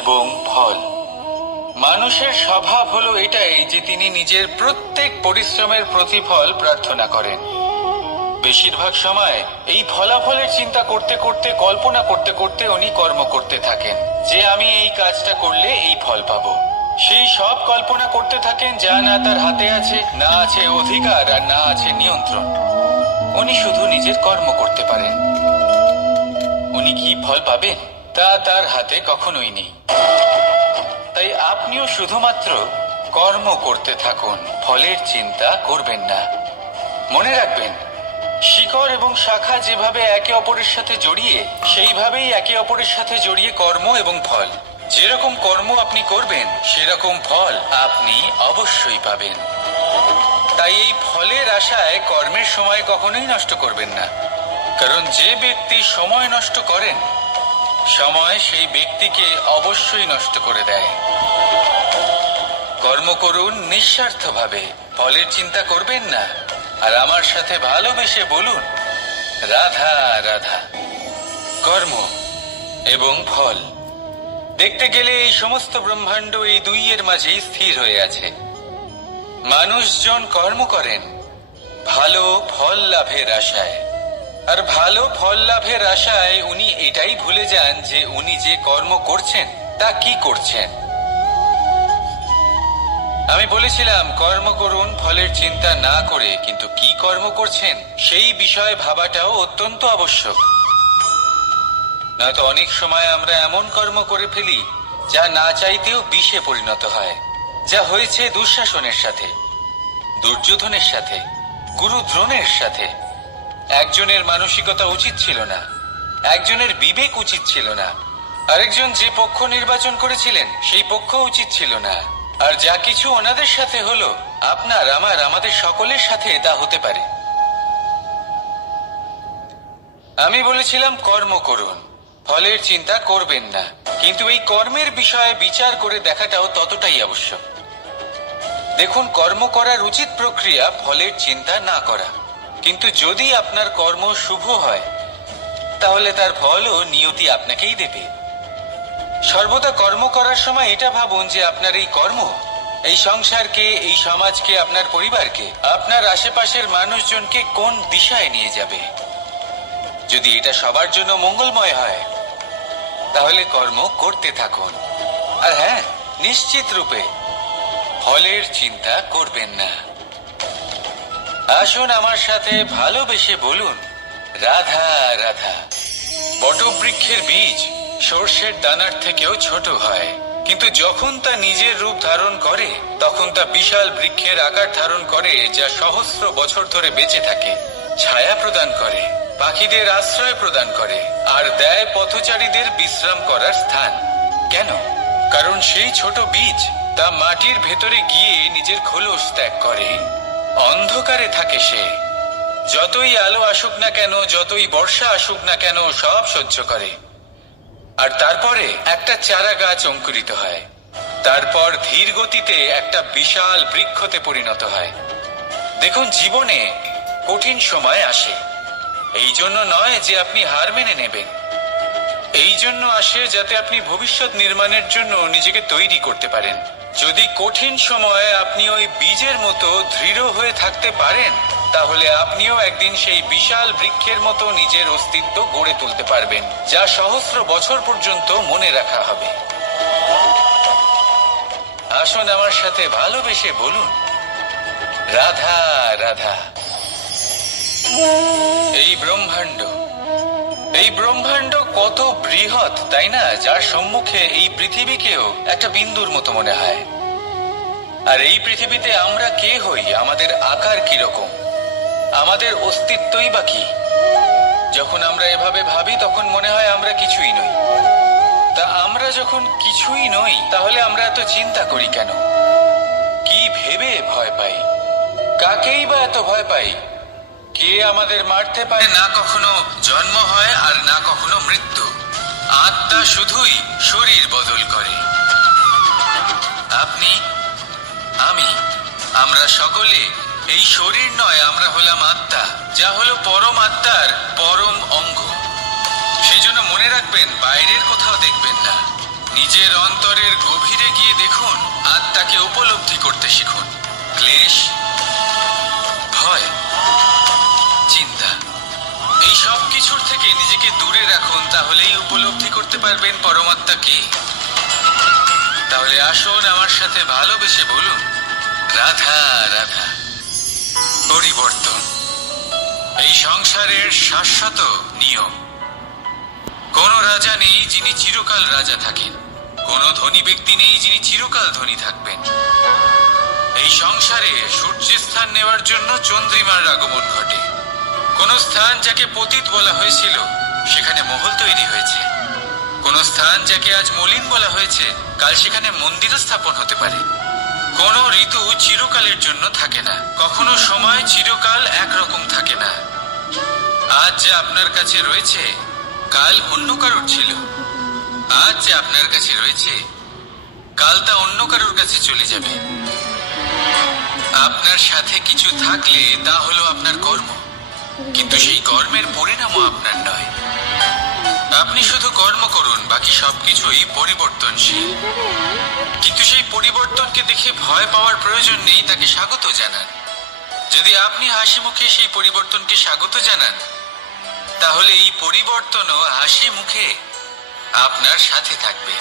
এবং ফল। মানুষের স্বভাব হলো এটাই যে তিনি নিজের প্রত্যেক পরিশ্রমের প্রতিফল প্রার্থনা করেন। বেশিরভাগ সময় এই ফলাফলের চিন্তা করতে করতে, কল্পনা করতে করতে উনি কর্ম করতে থাকেন যে আমি এই কাজটা করলে এই ফল পাবো। সেই সব কল্পনা করতে থাকেন যা না তার হাতে আছে, না আছে অধিকার, আর না আছে নিয়ন্ত্রণ। উনি শুধু নিজের কর্ম করতে পারেন। উনি কি ফল পাবেন তা তার হাতে কখনোই নেই। তাই আপনিও শুধুমাত্র কর্ম করতে থাকুন, ফলের চিন্তা করবেন না। মনে রাখবেন, শিকড় এবং শাখা যেভাবে একে অপরের সাথে জড়িয়ে, সেইভাবেই একে অপরের সাথে জড়িয়ে কর্ম এবং ফল। যেরকম কর্ম আপনি করবেন সেরকম ফল আপনি অবশ্যই পাবেন। তাই এই ফলের আশায় কর্মের সময় কখনোই নষ্ট করবেন না, কারণ যে ব্যক্তি সময় নষ্ট করেন, সময় সেই ব্যক্তিকে অবশ্যই নষ্ট করে দেয়। কর্ম করুন নিঃস্বার্থভাবে, ফলের চিন্তা করবেন না, আর আমার সাথে ভালোবেসে বলুন রাধা রাধা। কর্ম এবং ফল। দেখতে গেলে এই সমস্ত ব্রহ্মাণ্ড এই দুইয়ের মাঝেই স্থির হয়ে আছে। মানুষজন কর্ম করেন ভালো ফল লাভের আশায়, আর ভালো ফল লাভের আশায় উনি এটাই ভুলে যান যে উনি যে কর্ম করছেন তা কি করছেন। আমি বলেছিলাম কর্ম করুন ফলের চিন্তা না করে, কিন্তু কি কর্ম করছেন সেই বিষয়ে ভাবাটাও অত্যন্ত আবশ্যক। নয়তো অনেক সময় আমরা এমন কর্ম করে ফেলি যা না চাইতেও বিষে পরিণত হয়। যা হয়েছে দুঃশাসনের সাথে, দুর্যোধনের সাথে, গুরু দ্রোণের সাথে। একজনের মানসিকতা উচিত ছিল না, একজনের বিবেক উচিত ছিল না, আরেকজন যে পক্ষ নির্বাচন করেছিলেন সেই পক্ষ উচিত ছিল না। আর যা কিছু ওনাদের সাথে হলো, আপনার, আমার, আমাদের সকলের সাথে তা হতে পারে। আমি বলেছিলাম কর্ম করুন, ফলের চিন্তা করবেন না, কিন্তু এই কর্মের বিষয়ে বিচার করে দেখাটাও ততটাই আবশ্যক। দেখুন, কর্ম করার উচিত প্রক্রিয়া ফলের চিন্তা না করা, কিন্তু যদি আপনার কর্ম শুভ হয় তাহলে তার ফলও নিয়তি আপনাকেই দেবে। সর্বদা কর্ম করার সময় এটা ভাবুন যে আপনার এই কর্ম এই সংসারকে, এই সমাজকে, আপনার পরিবারকে, আপনার আশেপাশের মানুষজনকে কোন দিশায় নিয়ে যাবে। যদি এটা সবার জন্য মঙ্গলময় হয় তাহলে কর্ম করতে থাকুন। আর হ্যাঁ, নিশ্চিত রূপে ফলের চিন্তা করবেন না। আসুন আমার সাথে ভালোবেসে বলুন রাধা রাধা। বটবৃক্ষের বীজ সর্ষের দানার থেকেও ছোট হয়, কিন্তু যখন তা নিজের রূপ ধারণ করে তখন তা বিশাল বৃক্ষের আকার ধারণ করে, যা সহস্র বছর ধরে বেঁচে থাকে, ছায়া প্রদান করে, পাখিদের আশ্রয় প্রদান করে, আর দেয় পথচারীদের বিশ্রাম করার স্থান। কেন? কারণ সেই ছোট বীজ তা মাটির ভেতরে গিয়ে নিজের খোলস ত্যাগ করে। অন্ধকারে থাকে সে, যতই আলো আসুক না কেন, যতই বর্ষা আসুক না কেন, সব সহ্য করে। আর তারপরে একটা চারা গাছ অঙ্কুরিত হয়, তারপর ধীর গতিতে একটা বিশাল বৃক্ষতে পরিণত হয়। দেখুন, জীবনে কঠিন সময় আসে, এই জন্য নয় যে আপনি হার মেনে নেবেন, এই জন্য আসে যাতে আপনি ভবিষ্যৎ নির্মাণের জন্য নিজেকে তৈরি করতে পারেন। যদি কঠিন সময়ে আপনি ওই বীজের মতো দৃঢ় হয়ে থাকতে পারেন, তাহলে আপনিও একদিন সেই বিশাল বৃক্ষের মতো নিজের অস্তিত্ব গড়ে তুলতে পারবেন, যা সহস্র বছর পর্যন্ত মনে রাখা হবে। আসুন আমার সাথে ভালোবেসে বলুন রাধা রাধা। এই ব্রহ্মাণ্ড কত বৃহৎ, তাই না? যার সম্মুখে এই পৃথিবীকেও একটা বিন্দুর মতো মনে হয়। আর এই পৃথিবীতে আমরা কে হই, আমাদের আকার কিরকম, আমাদের অস্তিত্বই বা কি? যখন আমরা এভাবে ভাবি তখন মনে হয় আমরা কিছুই নই। তা আমরা যখন কিছুই নই, তাহলে আমরা এত চিন্তা করি কেন? কি ভেবে ভয় পাই? কাকেই বা এত ভয় পাই? কে আমাদের মারতে পারে? না কখনো জন্ম হয় আর না কখনো মৃত্যু। আত্মা শুধুই শরীর বদল করে। আপনি, আমি, আমরা সকলে এই শরীর নয়, আমরা হলাম আত্মা, যা হলো পরম আত্মার পরম অঙ্গ। সেজন্য মনে রাখবেন, বাইরের কোথাও দেখবেন না, নিজের অন্তরের গভীরে গিয়ে দেখুন, আত্মাকে উপলব্ধি করতে শিখুন। ক্লেশ, ভয়, চিন্তা, এই সব কিছুর থেকে নিজেকে দূরে রাখুন, তাহলেই উপলব্ধি করতে পারবেন পরমাত্মাকে। তাহলে আসুন আমার সাথে ভালোবেসে বলুন, রাধা রাধা। পরিবর্তন এই সংসারের শাশ্বত নিয়ম। কোন রাজা নেই যিনি চিরকাল রাজা থাকেন, কোন ধনী ব্যক্তি নেই যিনি চিরকাল ধনী থাকবেন। এই সংসারে সূর্যের স্থান নেওয়ার জন্য চন্দ্রিমার আগমন ঘটে। কোন স্থান যাকে পতিত বলা হয়েছিল সেখানে মহল তৈরি হয়েছে। কোন স্থান যাকে আজ মলিন বলা হয়েছে কাল সেখানে মন্দির স্থাপন হতে পারে। কোন ঋতু চিরকালের জন্য থাকে না, কখনো সময় চিরকাল একরকম থাকে না। আজ যে আপনার কাছে রয়েছে কাল অন্য কারোর ছিল, আজ যে আপনার কাছে রয়েছে কাল তা অন্য কারোর কাছে চলে যাবে। আপনার সাথে কিছু থাকলে তা হলো আপনার কর্ম, কিন্তু সেই কর্মের পরিণামও আপনার নয়। আপনি শুধু কর্ম করুন, বাকি সবকিছুই পরিবর্তনশীল। কিন্তু সেই পরিবর্তনকে দেখে ভয় পাওয়ার প্রয়োজন নেই, তাকে স্বাগত জানান। যদি আপনি হাসি মুখে সেই পরিবর্তনকে স্বাগত জানান, তাহলে এই পরিবর্তনও হাসি মুখে আপনার সাথে থাকবে।